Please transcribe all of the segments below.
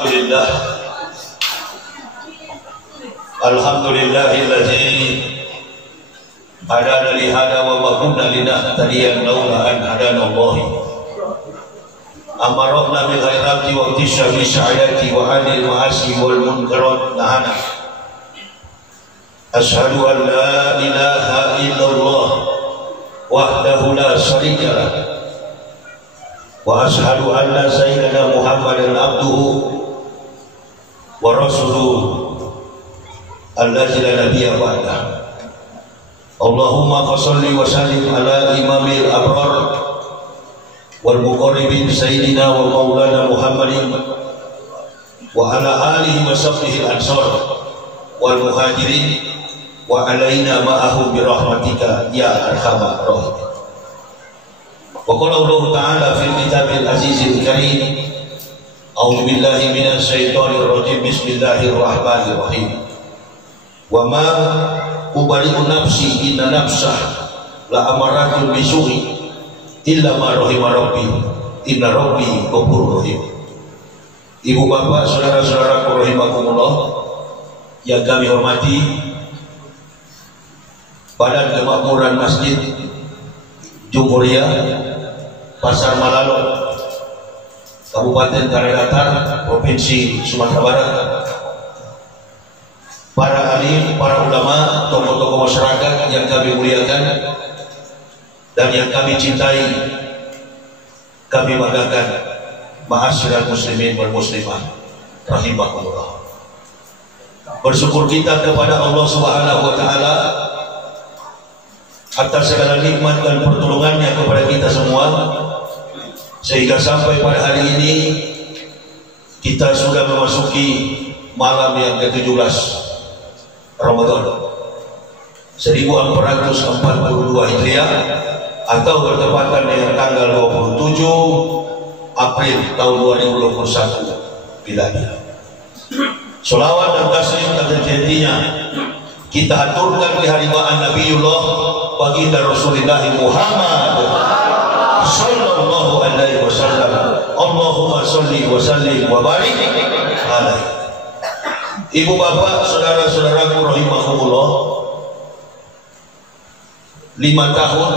Alhamdulillah. Alhamdulillahilladzi hadana li hada wa ma kunna linahtadiya laula an hadana Allah. Amarna bil khairati wa tishabi sa'adati wa anil ma'asi wal munkarat nahana. Ashhadu an la ilaha illallah wahdahu la syarika lah. Wa ashhadu anna sayyidina Muhammadan abduhu wa rasuluhu allazi la nabiyya ba'dah. Allahumma shalli wa sallim ala imamil abrar wal muqarribin sayyidina wa maulana Muhammadin wa ala alihi wa sahbihi al-ansar wal muhajirin wa alaina ma'ahum bi rahmatika ya arhamar rahimin. Wa qala Allah ta'ala fil kitabil azizil karim, a'udzu billahi minasy syaithanir rajim, bismillahir rahmanir rahim. Wa ma ubari'u nafsi inna nafsah la amaratun bisu'i illa ma rahima rabbi inna rabbi ghafurur rahim. Ibu bapak, saudara-saudaraku rahimakumullah yang kami hormati, Badan Kemakmuran Masjid Jumhuria Pasar Malalo, Kabupaten Tanah Provinsi Sumatera Barat, para alim, para ulama, tokoh-tokoh masyarakat yang kami muliakan dan yang kami cintai, kami banggakan, ma'asyiral muslimin wal muslimat rahimakumullah. Bersyukur kita kepada Allah Subhanahu wa taala atas segala nikmat dan pertolongannya kepada kita semua, sehingga sampai pada hari ini kita sudah memasuki malam yang ke-17 Ramadan 1442 Hijriah atau bertepatan dengan tanggal 27 April tahun 2021 Miladiah. Sholawat dan taslim terjadinya kita aturkan di harimaan Nabiullah baginda Rasulullah Muhammad sallallahu alaihi wasallam. Allahumma sholli wa sallim wa barik alaihi. Ibu bapak, saudara-saudaraku rahimahumullah, 5 tahun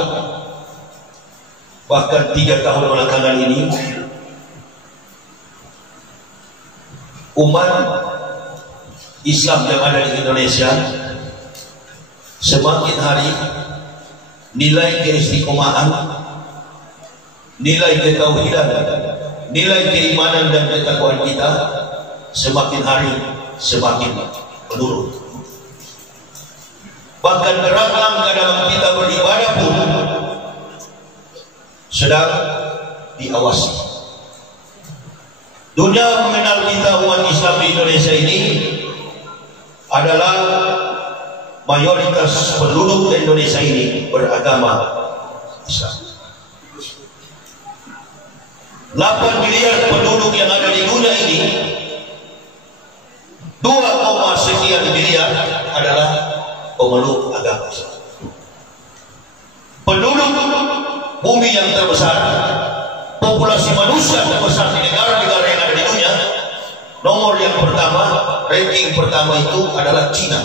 bahkan 3 tahun belakangan ini umat Islam yang ada di Indonesia semakin hari nilai keistiqomahan, nilai ketauhidan, nilai keimanan dan ketakwaan kita semakin hari semakin menurun. Bahkan ragam dalam kita beribadah pun sedang diawasi. Dunia mengenal kita umat Islam di Indonesia ini adalah mayoritas penduduk Indonesia ini beragama Islam. 8 miliar penduduk yang ada di dunia ini, 2, sekian miliar adalah pemeluk agama Islam. Penduduk bumi yang terbesar, populasi manusia terbesar di negara-negara yang ada di dunia, nomor yang pertama, ranking pertama itu adalah Cina.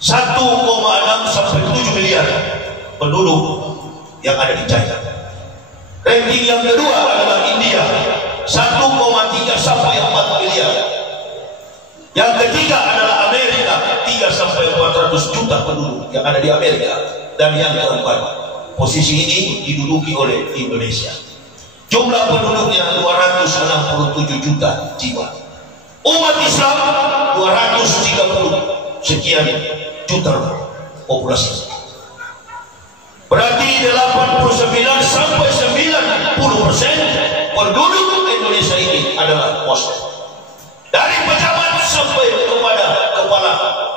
1,6 sampai 7 miliar penduduk yang ada di China. Ranking yang kedua adalah India, 1,3 sampai 4 miliar. Yang ketiga adalah Amerika, 3 sampai 400 juta penduduk yang ada di Amerika. Dan yang keempat, posisi ini diduduki oleh Indonesia. Jumlah penduduknya 267 juta jiwa. Umat Islam 230 sekian juta populasi. Berarti 89 sampai 90% penduduk Indonesia ini adalah Muslim. Dari pejabat sampai kepada kepala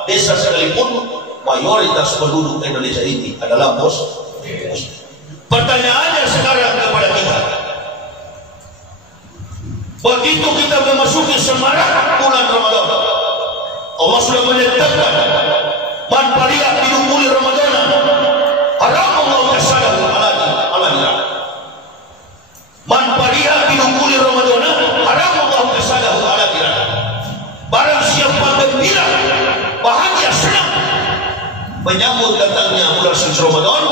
desa sekalipun, mayoritas penduduk Indonesia ini adalah Muslim. Pertanyaannya sekarang kepada kita, begitu kita memasuki semarak bulan Ramadan, Allah sudah menetapkan man pariya bidukuli Ramadan haram Allah kasadahu alani man pariya bidukuli Ramadan haram Allah jasadahu ala bilah. Barang siapa gembira, bahagia, senang menyambut datangnya bulan suci Ramadan,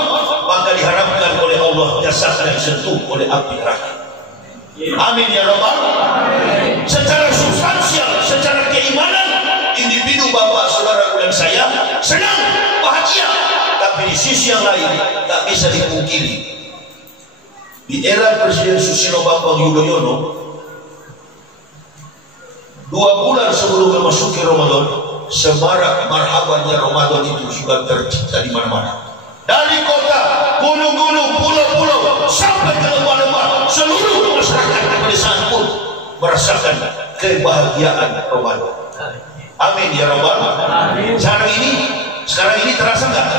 maka diharapkan oleh Allah jasadnya disentuh oleh api neraka. Amin ya Rabbal. Secara substansial, secara keimanan, individu bapak, saudara dan saya senang, bahagia. Tapi di sisi yang lain tak bisa dipungkiri, di era Presiden Susilo Bambang Yudhoyono, 2 bulan sebelum memasuki Ramadan, semarak marhabannya Ramadan itu sudah tercipta di mana-mana. Dari kota, gunung-gunung, pulau-pulau, sampai ke lembah-lembah, seluruh masyarakat pedesaan pun merasakan kebahagiaan Ramadan. Amin ya Rabbal. Sekarang ini terasa enggak?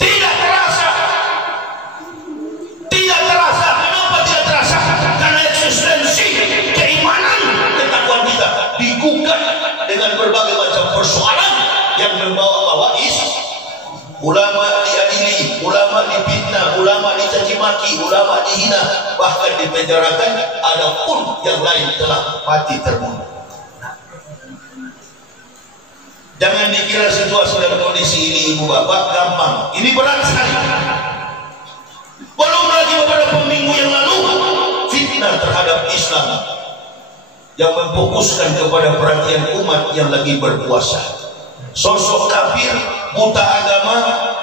Tidak terasa. Tidak terasa. Kenapa tidak terasa? Karena eksistensi keimanan ketakwaan kita digugat dengan berbagai macam persoalan yang membawa-bawa ulama diadili, ulama difitnah, ulama dicaci maki, ulama dihina, bahkan dipenjarakan. Ada pun yang lain telah mati terbunuh. Jangan dikira situasi dan kondisi ini ibu bapak gampang. Ini berat sekali. Belum lagi beberapa minggu yang lalu fitnah terhadap Islam yang memfokuskan kepada perhatian umat yang lagi berpuasa. Sosok kafir, buta agama,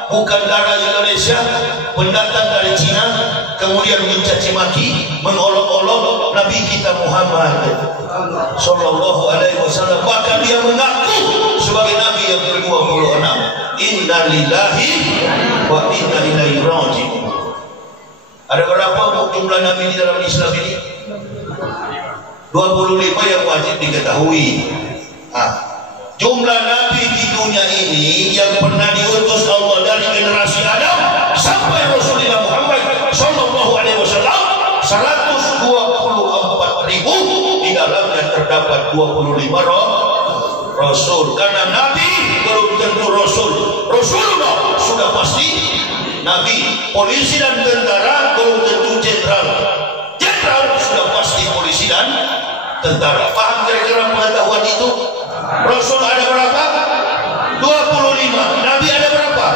bukan darah Indonesia, pendatang dari Cina, kemudian mencaci maki, mengolok-olok Nabi kita Muhammad Sallallahu Alaihi Wasallam. Bahkan dia mengaku sebagai Nabi yang ke-26. Inna lillahi wa inna ilaihi raji'un. Ada berapa jumlah Nabi di dalam Islam ini? 25 yang wajib diketahui. Jumlah Nabi di dunia ini yang pernah diutus Allah dari generasi Adam sampai Rasulullah Muhammad Sallallahu Alaihi Wasallam 124.000. Di dalamnya terdapat 25 Rasul. Karena Nabi belum tentu Rasul. Rasulullah sudah pasti Nabi. Polisi dan tentara belum tentu jenderal. Jenderal sudah pasti polisi dan tentara. Paham kira-kira pengetahuan itu? Rasul ada berapa? 25. Nabi ada berapa?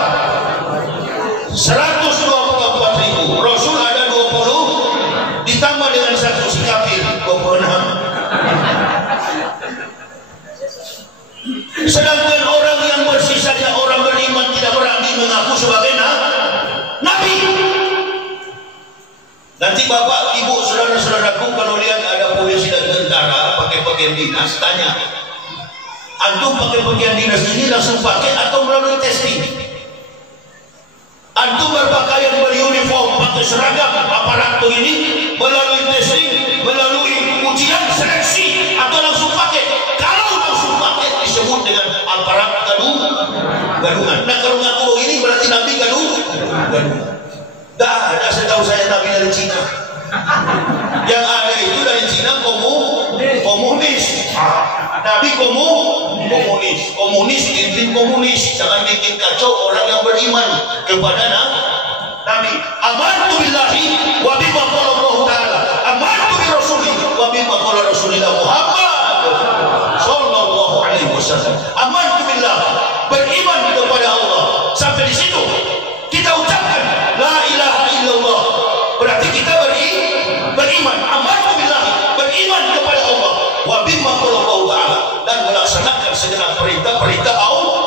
124.000. Rasul ada 20, ditambah dengan satu si kafir 26. Sedangkan orang yang bersisanya orang beriman tidak berani mengaku sebagai Nabi. Nanti bapak, ibu, saudara-saudaraku kalau lihat ada polisi dan tentara pakai pakaian dinas, tanya, antum pakai pakaian dinas ini langsung pakai atau melalui testing? Antum berpakaian beruniform pakai seragam aparatur ini melalui testing, melalui ujian seleksi, atau langsung pakai? Kalau langsung pakai disebut dengan aparat gadungan. Nah kalau ngaku ini berarti Nabi gadungan. Dah ada, setahu saya Nabi dari Cina. Yang ada itu dari Cina komunis. Nabi komunis, inti komunis. Jangan bikin kacau orang yang beriman kepada Nabi. Amantu billahi wa bima qala Allah Ta'ala. Amantu bi rasuli wa bima qala Rasulullah Muhammad Sallallahu Alaihi Wasallam. Amantu billah, beriman kepada Allah. Sampai di situ kita ucapkan la ilaha illallah. Berarti kita beriman. Amantu billah, beriman kepada Allah. Wa bima qala Allah Ta'ala, dan melaksanakan segenap perintah-perintah Allah.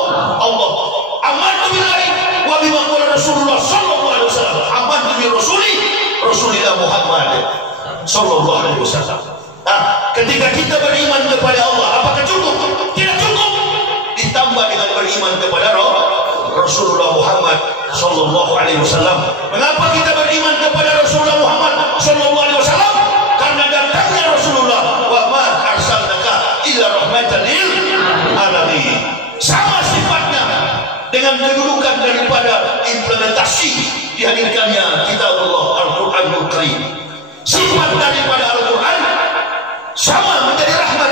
Amantu billahi wa bima qala Rasulullah Sallallahu Alaihi Wasallam. Amantu bi Rasulillah Muhammad Sallallahu Alaihi Wasallam. Nah, ketika kita beriman kepada Allah, apakah cukup? Tidak cukup. Ditambah dengan beriman kepada Rasulullah Muhammad Sallallahu Alaihi Wasallam. Mengapa kita beriman kepada Rasulullah Muhammad Sallallahu Alaihi Wasallam? Karena datangnya Rasulullah, wa ma arsalnaka illa rahmatan lil alamin. Sama sifatnya dengan kedudukan daripada implementasi dihadirkannya kitabullah Al-Qur'anul Karim. Sifat daripada Al-Quran sama menjadi rahmat.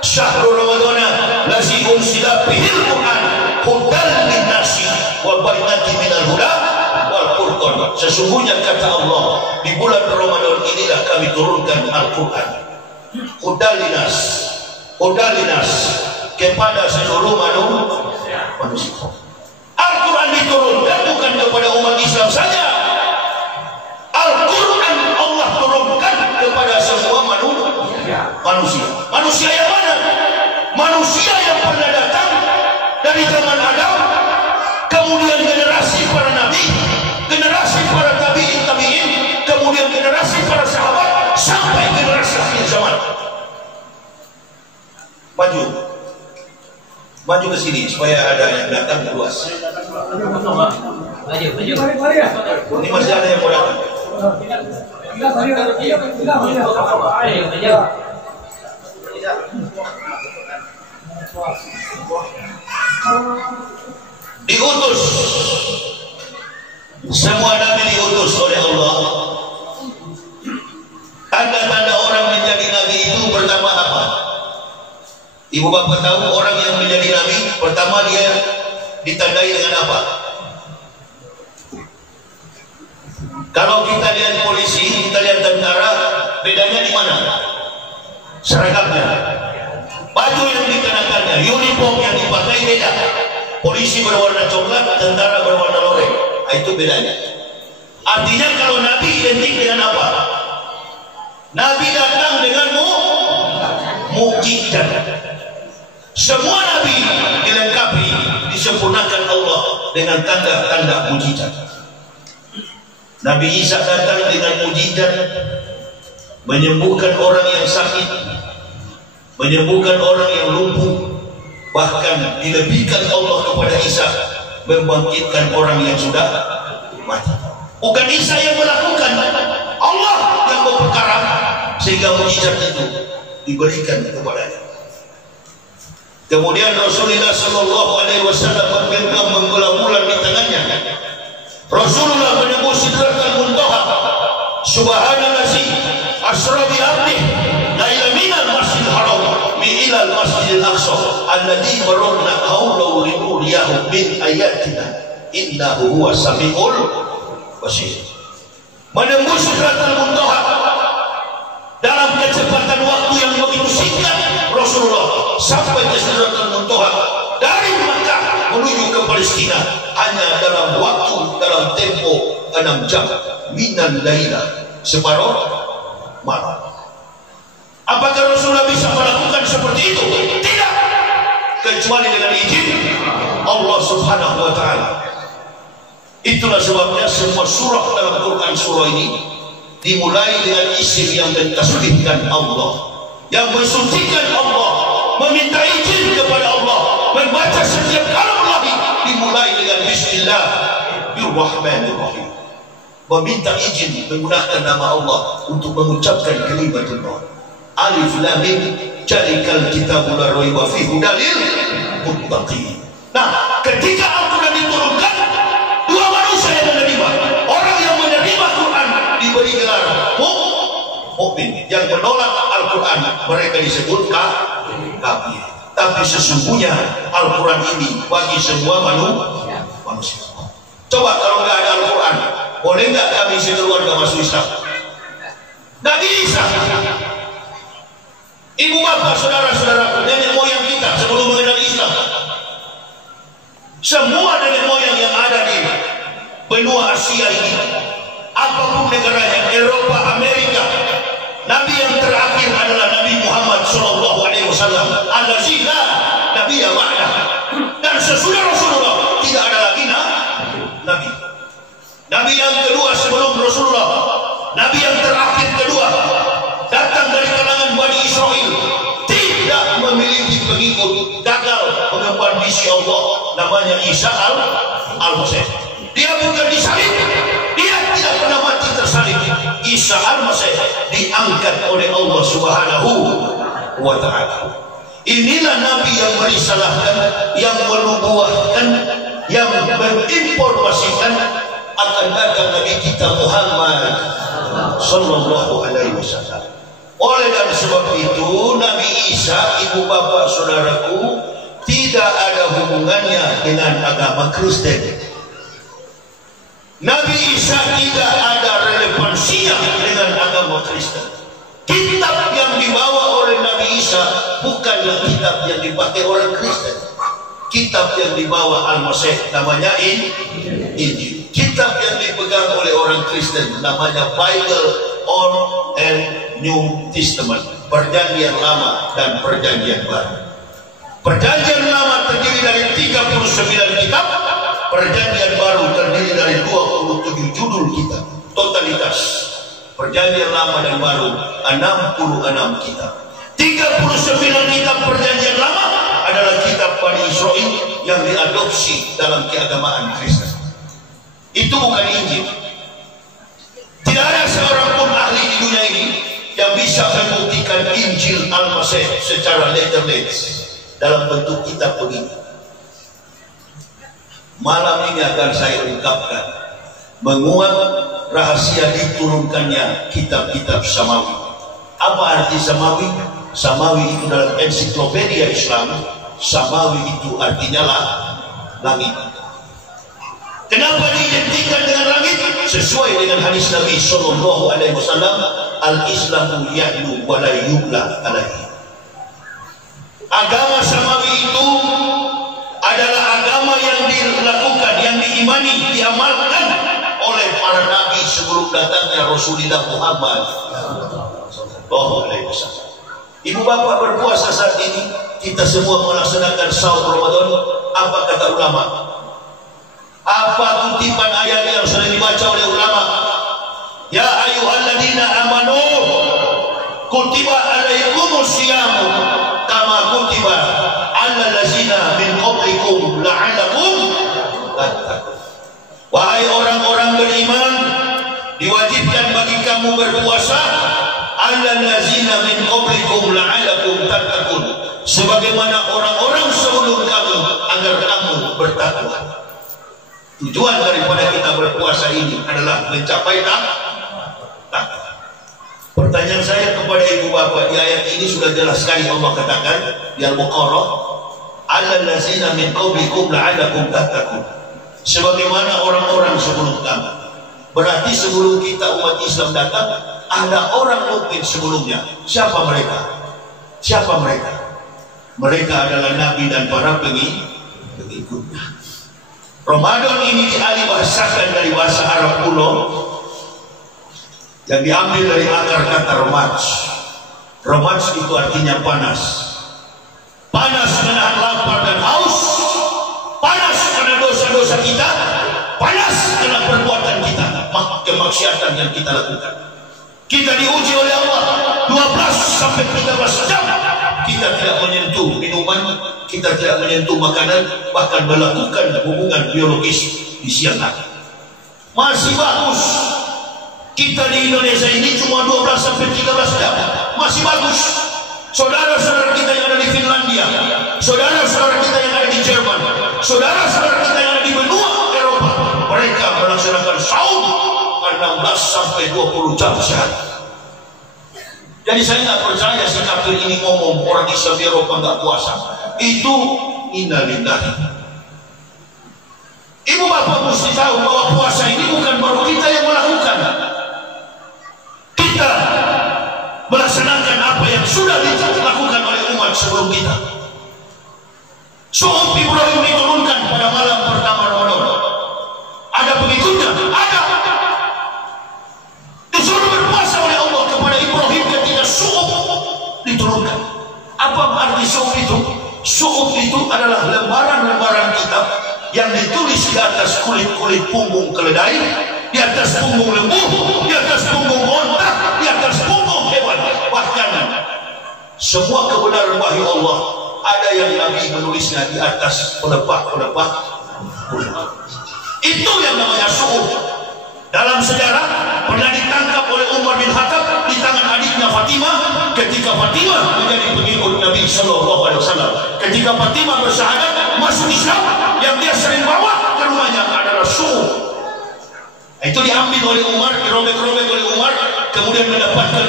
Syahrul Ramadana lazi unsila bihil Quran hudan linnasi wa bayyinatin minal huda wal furqan. Sesungguhnya kata Allah, di bulan Ramadan inilah kami turunkan Al-Quran. hudalinas kepada seluruh manusia. Al-Quran diturunkan bukan kepada umat Islam saja. Al-Quran Allah turunkan kepada semua manusia. Manusia yang mana? Manusia yang pernah datang dari zaman Adam, kemudian generasi para nabi, generasi para tabi'in, kemudian generasi para sahabat, sampai generasi akhir zaman. Maju ke sini supaya ada yang datang luas. Maju. Ini masih ada yang mau datang. Diutus, semua nabi diutus oleh Allah. Tanda-tanda orang menjadi nabi itu pertama apa? Ibu bapak tahu orang yang menjadi nabi pertama dia ditandai dengan apa? Kalau kita lihat polisi, kita lihat tentara, bedanya di mana? Seragamnya, baju yang dikenakannya, uniform yang dipakai beda. Polisi berwarna coklat, tentara berwarna loreng. Itu bedanya. Artinya kalau nabi identik dengan apa? Nabi datang dengan mukjizat. Semua nabi dilengkapi, disempurnakan Allah dengan tanda-tanda mukjizat. Nabi Isa datang dengan mukjizat, menyembuhkan orang yang sakit, menyembuhkan orang yang lumpuh, bahkan dilebihkan Allah kepada Isa membangkitkan orang yang sudah mati. Bukan Isa yang melakukan, Allah yang berperkara sehingga mukjizat itu diberikan kepadanya. Kemudian Rasulullah SAW menggenggam membelah bulan di tangannya. Rasulullah menembus Sidratul Muntaha. Subhanallazi asra bi abdihi laila minal masjidil haram ilal masjidil aqsa alladzi barakna hawlahu linuriyahu min ayatina innahu huwas samiul basir. Menembus Sidratul Muntaha dalam kecepatan waktu yang begitu singkat. Rasulullah sampai ke Sidratul Muntaha dari Makkah menuju ke Palestina hanya dalam tempo 6 jam minal laila, separuh malam. Apakah Rasulullah bisa melakukan seperti itu? Tidak, kecuali dengan izin Allah Subhanahu wa ta'ala. Itulah sebabnya semua surah dalam Quran surah ini dimulai dengan isim yang mentasbihkan Allah, yang mensucikan Allah, meminta izin kepada Allah, membaca setiap kalam lagi dimulai dengan Bismillahirrahmanirrahim, meminta izin menggunakan nama Allah untuk mengucapkan kalimatullah. Alif lam mim zalikal kitabul la raiba fihi hudalil muttaqin. Nah, ketika Al-Quran diturunkan, dua manusia yang menerima. Orang yang menerima Quran diberi gelar mukmin, yang menolak Al-Quran mereka disebut kafir. Tapi sesungguhnya Al-Quran ini bagi semua manusia. Coba kalau nggak ada Al-Quran, boleh nggak kami sekeluarga masuk Islam? Nggak bisa. Ibu bapak, saudara-saudara, nenek moyang kita sebelum mengenal Islam, semua nenek moyang yang ada di benua Asia ini, apapun negaranya, Eropa, Amerika, Nabi yang terakhir adalah Nabi Muhammad SAW. Allazi la nabiyya ba'dah. Dan sesudah Rasulullah tidak ada lagi Nabi. Nabi yang kedua sebelum Rasulullah, Nabi yang terakhir kedua, datang dari kalangan Bani Israel, tidak memiliki pengikut, gagal mengemban misi Allah, namanya Isa al-Masih. Dia bukan disalib, dia tidak pernah mati tersalib. Isa al-Masih diangkat oleh Allah Subhanahu wa ta'ala. Inilah Nabi yang merisalahkan, yang menubuahkan, yang menginformasikan akan datang Nabi kita Muhammad sallallahu alaihi wasallam. Oleh dan sebab itu Nabi Isa, ibu bapak saudaraku, tidak ada hubungannya dengan agama Kristen. Nabi Isa tidak ada relevansinya dengan agama Kristen. Kitab yang dibawa Isa bukanlah kitab yang dipakai orang Kristen. Kitab yang dibawa Al-Masih namanya Injil. Kitab yang dipegang oleh orang Kristen namanya Bible Old and New Testament, Perjanjian Lama dan Perjanjian Baru. Perjanjian Lama terdiri dari 39 kitab, Perjanjian Baru terdiri dari 27 judul kitab. Totalitas Perjanjian Lama dan Baru 66 kitab. 39 kitab Perjanjian Lama adalah kitab Bani Israel yang diadopsi dalam keagamaan Kristen. Itu bukan Injil. Tidak ada seorang pun ahli di dunia ini yang bisa membuktikan Injil Al-Masih secara letterless dalam bentuk kitab begini. Malam ini akan saya ungkapkan menguat rahasia diturunkannya kitab-kitab samawi. Apa arti samawi? Samawi itu dalam ensiklopedia Islam, samawi itu artinya langit. Kenapa diidentikan dengan langit? Sesuai dengan hadis Nabi Sallallahu Alaihi Wasallam, al-Islamu ya'lu wa la yubla alaihi. Agama samawi itu adalah agama yang dilakukan, yang diimani, diamalkan oleh para nabi sebelum datangnya Rasulullah Muhammad Sallallahu Alaihi Wasallam. Ibu bapak berpuasa saat ini, kita semua melaksanakan saum Ramadan. Apa kata ulama? Apa kutipan ayat yang sering dibaca oleh ulama? Ya ayyuhalladzina amanu kutiba alaikumus siyam kama kutiba alal ladzina min qablikum la'allakum tattaqun. Wahai orang-orang beriman, diwajibkan bagi kamu berpuasa alal ladzina min qablikum la'allakum tattaqun, sebagaimana orang-orang sebelum kamu agar kamu bertakwa. Tujuan daripada kita berpuasa ini adalah mencapai takwa. Pertanyaan saya kepada ibu bapak, di ayat ini sudah jelas sekali Allah katakan di Al-Baqarah, alal ladzina min qablikum la'allakum tattaqun, sebagaimana orang-orang sebelum kamu. Berarti sebelum kita umat Islam datang, ada orang mukmin sebelumnya. Siapa mereka? Siapa mereka? Mereka adalah nabi dan para pengikutnya. Ramadan ini dialih bahasakan dari bahasa Arab kuno yang diambil dari akar kata romaj. Romaj itu artinya panas. Panas menahan lapar dan haus, panas karena dosa-dosa kita, panas karena perbuatan kita, kemaksiatan yang kita lakukan. Kita diuji oleh Allah 12 sampai 13 jam. Kita tidak menyentuh minuman, kita tidak menyentuh makanan, bahkan melakukan hubungan biologis di siang hari. Masih bagus. Kita di Indonesia ini cuma 12 sampai 13 jam. Masih bagus. Saudara-saudara kita yang ada di Finlandia, saudara-saudara kita yang ada di Jerman, saudara-saudara kita yang ada di benua Eropa, mereka melaksanakan saum 16 sampai 20 jam sehari. Jadi saya nggak percaya si kafir ini ngomong orang Islam di Eropa nggak puasa. Itu innalillahi. Ibu bapak mesti tahu bahwa puasa ini bukan baru kita yang melakukan. Kita melaksanakan apa yang sudah dilakukan oleh umat sebelum kita. Suhuf Ibrahim diturunkan pada malam pertama Ramadan. Ada pengikutnya? Ada. Disuruh berpuasa oleh Allah kepada Ibrahim ketika suhuf diturunkan. Apa arti suhuf itu? Suhuf itu adalah lembaran-lembaran kitab yang ditulis di atas kulit-kulit punggung keledai, di atas punggung lembu, di atas punggung onta, di atas punggung hewan. Bahkan semua kebenaran wahyu Allah ada yang Nabi menulisnya di atas pelepah-pelepah. Itu yang namanya suhuf. Dalam sejarah pernah ditangkap oleh Umar bin Khattab di tangan adiknya Fatimah ketika Fatimah menjadi pengikut Nabi Sallallahu Alaihi Wasallam. Ketika Fatimah bersyahadat masuk Islam, yang dia sering bawa ke rumahnya adalah suhuf. Itu diambil oleh Umar, dirobek-robek oleh Umar, kemudian mendapatkan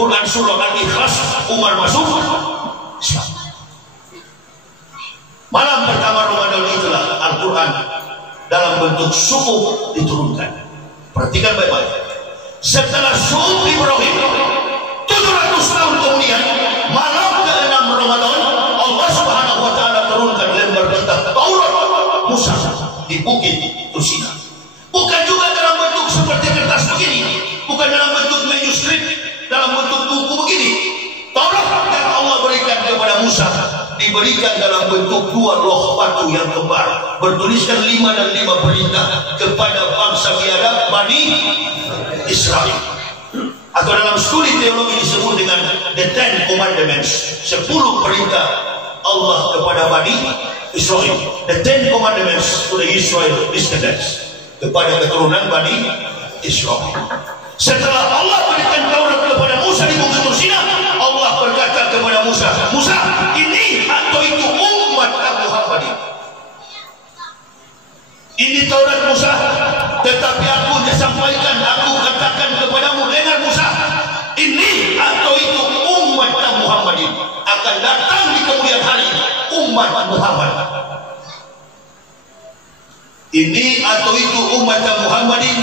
Quran surah Al-Ikhlas. Umar masuk Islam. Malam pertama Ramadan itulah Al-Quran dalam bentuk suhuf diturunkan. Perhatikan baik-baik. Setelah suhuf Ibrahim 700 tahun kemudian, malam kepada Musa diberikan dalam bentuk 2 loh batu yang kembar, bertuliskan 5 dan 5 perintah kepada bangsa biadab Bani Israel, atau dalam studi teologi disebut dengan the 10 commandments, 10 perintah Allah kepada Bani Israel. The 10 commandments to the Israel descendants, kepada keturunan Bani Israel. Setelah Allah berikan Taurat kepada Musa di Bukit Tursina, Allah berkata kepada Musa, Musa, ini atau itu umat Muhammad. Ini Taurat Musa, tetapi aku sampaikan, aku katakan kepadamu, dengar Musa, ini atau itu umat Muhammad akan datang di kemudian hari, umat Muhammad. Ini atau itu umat Muhammadin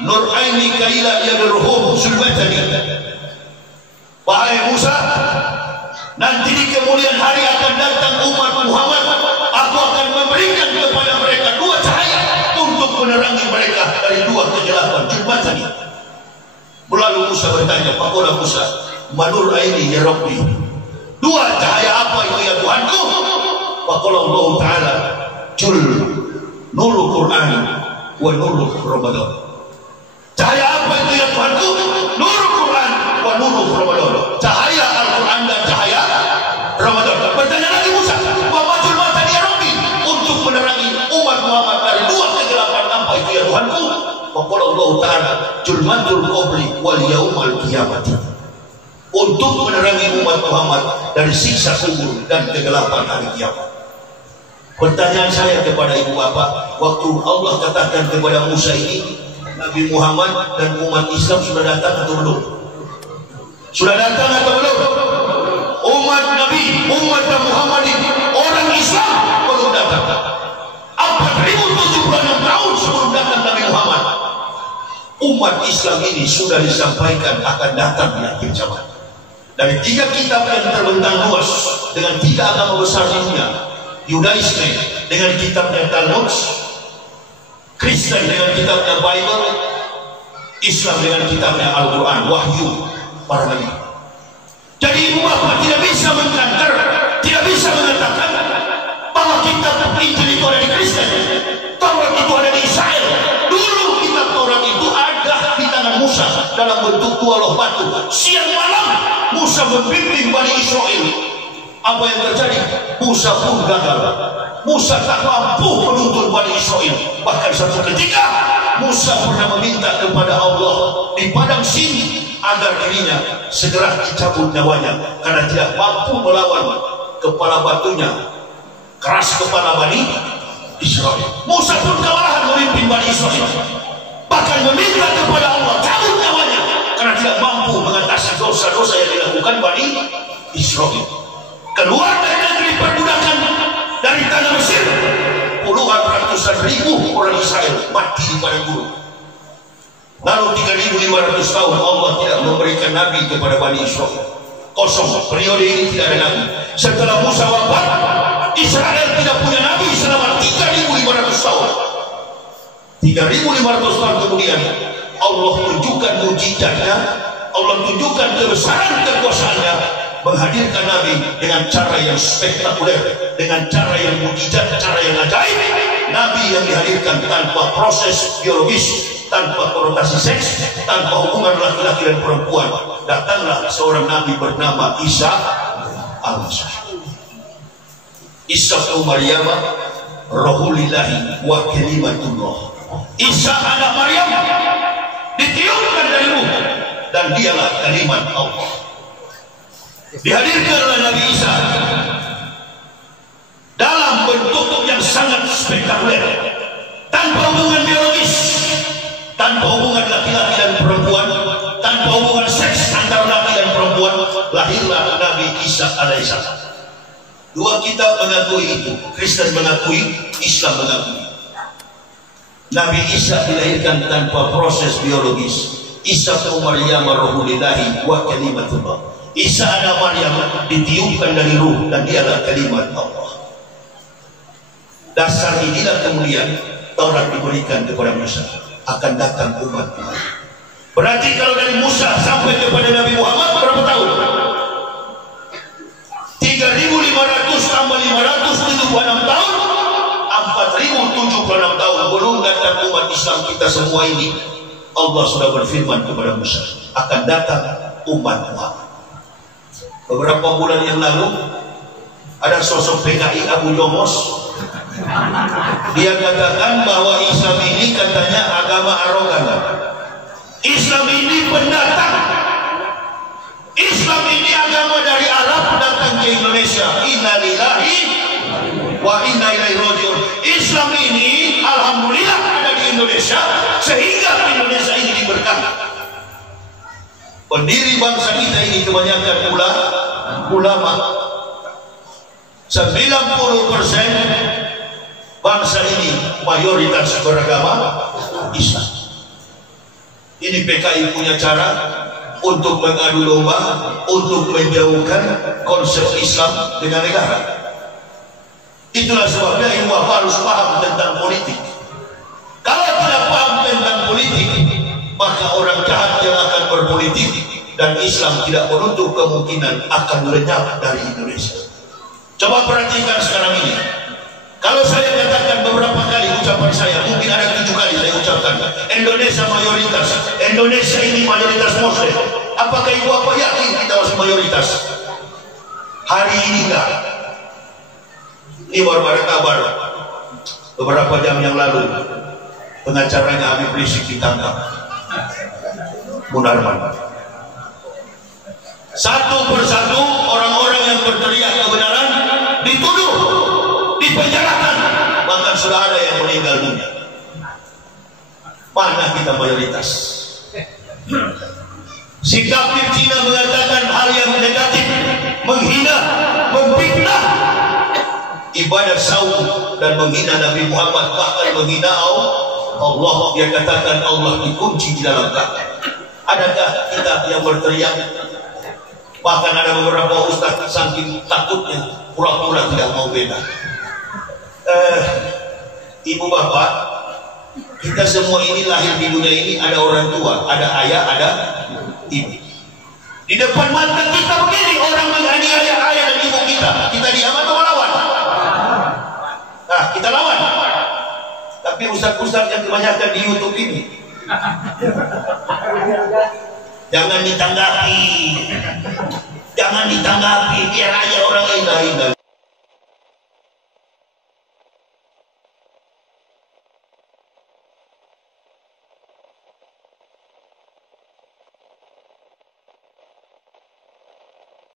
nur aini kaila yadurhum sulbatani. Wahai Musa, nanti di kemudian hari akan datang umat Muhammad, aku akan memberikan kepada mereka 2 cahaya untuk menerangi mereka dari 2 kegelapan sulbatani. Lalu Musa bertanya, Pakola Musa, manur aini ya Rabbi, 2 cahaya apa itu ya Tuhanku? Pakola Allah Ta'ala, jul nurul Quran wa nurul Ramadan. Cahaya apa itu ya Tuhanku? Nurul Quran wa nurul Ramadan. Cahaya Al-Quran dan cahaya Ramadan. Bertanya lagi Musa, wa majul mata ya Rabbi, untuk menerangi umat Muhammad dari 2 kegelapan apa itu ya Tuhanku? Waqala Allah Ta'ala, julmatul qabri wal yaumal qiyamati, untuk menerangi umat Muhammad dari siksa kubur dan kegelapan hari kiamat. Pertanyaan saya kepada ibu bapak, waktu Allah katakan kepada Musa ini, Nabi Muhammad dan umat Islam sudah datang atau belum? Sudah datang atau belum? Umat Nabi, umat Muhammad ini, orang Islam belum datang. 4.076 tahun sebelum datang Nabi Muhammad, umat Islam ini sudah disampaikan akan datang di akhir zaman. Dari 3 kitab yang terbentang luas dengan 3 agama besar di dunia, Yudaisme dengan kitabnya Talmud, Kristen dengan kitabnya Bible, Islam dengan kitabnya Al-Quran, Wahyu para nabi. Jadi ibu bapak tidak bisa mengkantar, tidak bisa mengatakan bahwa kitab Injil itu ada di Kristen, Taurat itu ada di Israel. Dulu kitab Taurat itu ada di tangan Musa dalam bentuk 2 loh batu. Siang malam Musa membimbing Bani Israel. Apa yang terjadi? Musa pun gagal. Musa tak mampu menuntun Bani Israel. Bahkan satu ketika Musa pernah meminta kepada Allah di padang Sin agar dirinya segera dicabut nyawanya karena tidak mampu melawan kepala batunya, keras kepala Bani Israel. Musa pun kewalahan memimpin Bani Israel, bahkan meminta kepada Allah cabut nyawanya karena tidak mampu mengatasi dosa-dosa yang dilakukan Bani Israel. Keluar dari negeri perbudakan dari tanah Mesir, puluhan ratusan ribu orang Israel mati di padang gurun. Lalu 3.500 tahun Allah tidak memberikan nabi kepada Bani Israel. Kosong, periode ini tidak ada nabi. Setelah Musa wafat, Israel tidak punya nabi selama 3.500 tahun. 3.500 tahun kemudian Allah tunjukkan mujizatnya, Allah tunjukkan kebesaran kekuasaannya, menghadirkan nabi dengan cara yang spektakuler, dengan cara yang mujizat, cara yang ajaib. Nabi yang dihadirkan tanpa proses biologis, tanpa konotasi seks, tanpa hubungan laki-laki dan perempuan. Datanglah seorang nabi bernama Isa al-Masih. Isa bin Maryam Rahulillahi wa kalimatullah. Isa anak Maryam ditiupkan dari ruh dan dialah kalimat Allah. Dihadirkanlah Nabi Isa dalam bentuk yang sangat spektakuler, tanpa hubungan biologis, tanpa hubungan laki-laki dan perempuan, tanpa hubungan seks antara laki dan perempuan. Lahirlah Nabi Isa alaihissalam. 2 kitab mengakui itu, Kristen mengakui, Islam mengakui. Nabi Isa dilahirkan tanpa proses biologis. Isa bin Maryam Rahulillahi wa kalimatullah. Isa anak Maryam ditiupkan dari ruh dan dia adalah kalimat Allah. Dasar inilah kemudian Taurat diberikan kepada Musa, akan datang umat Tuhan. Berarti kalau dari Musa sampai kepada Nabi Muhammad berapa tahun? 3.000 datang umat Islam kita semua ini, Allah sudah berfirman kepada Musa, akan datang umat Muhammad. Beberapa bulan yang lalu ada sosok PKI Abu Jomos. Dia katakan bahwa Islam ini katanya agama arogan. Islam ini pendatang. Islam ini agama dari Arab datang ke Indonesia. Inna lillahi wa inna ilaihi raji'un. Islam ini alhamdulillah ada di Indonesia sehingga Indonesia ini diberkati. Pendiri bangsa kita ini kebanyakan ulama. 90% bangsa ini mayoritas beragama Islam. Ini PKI punya cara untuk mengadu domba, untuk menjauhkan konsep Islam dengan negara. Itulah sebabnya ilmuwan harus paham tentang politik. Kalau tidak paham tentang politik, maka orang jahat yang akan berpolitik, dan Islam tidak menutup kemungkinan akan lenyap dari Indonesia. Coba perhatikan sekarang ini. Kalau saya katakan beberapa kali ucapan saya, mungkin ada 7 kali saya ucapkan Indonesia mayoritas, Indonesia ini mayoritas Muslim. Apakah ibu apa yakin kita masih mayoritas? Hari ini enggak. Ini baru ada kabar beberapa jam yang lalu, pengacaranya Habib Rizik ditangkap, Munarman. Satu persatu orang-orang yang berteriak kebenaran dituduh, dipenjarakan, bahkan sudah ada yang meninggal dunia. Mana kita mayoritas? Si kafir Cina mengatakan hal yang negatif, menghina, memfitnah ibadah saum dan menghina Nabi Muhammad, bahkan menghina Allah. Dia katakan Allah dikunci di dalam Ka'bah. Adakah kita yang berteriak? Bahkan ada beberapa ustaz saking takutnya pura-pura tidak mau beda. Ibu bapak, kita semua ini lahir di dunia ini ada orang tua, ada ayah, ada ibu. Di depan mata kita begini orang menganiaya ayah dan ibu kita diam atau melawan? Nah, kita lawan. Tapi ustaz-ustaz yang kebanyakan di YouTube ini jangan ditanggapi, biar aja orang indah-indah.